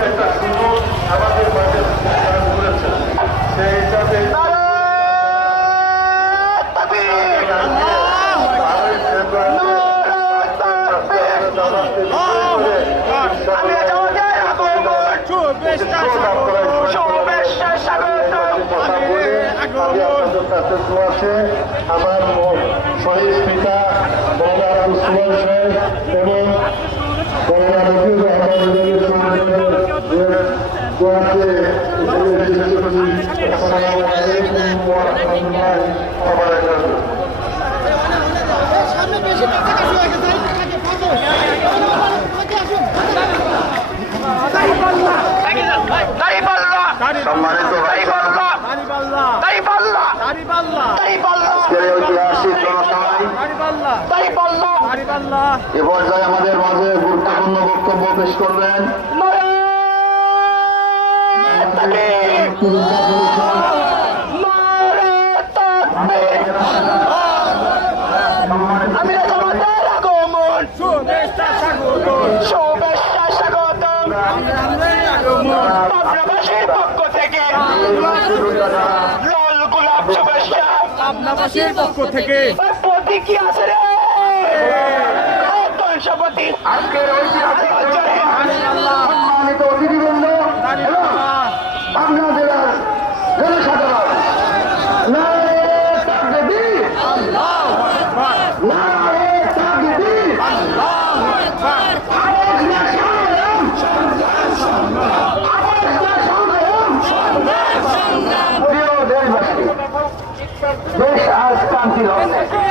একটা সুযোগ আমাদের মাঝে করেছেন সেই হিসাবে আমার শহীদ পিতা মৌলানা উসমান সাহেব এবং মৌলানা নজরুল সম্মানিত ঐতিহাসিক জনসভায় এ পর্যায়ে আমাদের মাঝে গুরুত্বপূর্ণ বক্তব্য পেশ করবেন পক্ষ থেকে লাল গোলাপ শুভেচ্ছা আপনাবাসীর পক্ষ থেকে প্রতীকী আছে রে সভাপতি আজকের সম্মানিত অতিথিবৃন্দ পাবনা জেলার জনসাধারণ দেশ আজ ক্রান্তি লগ্নে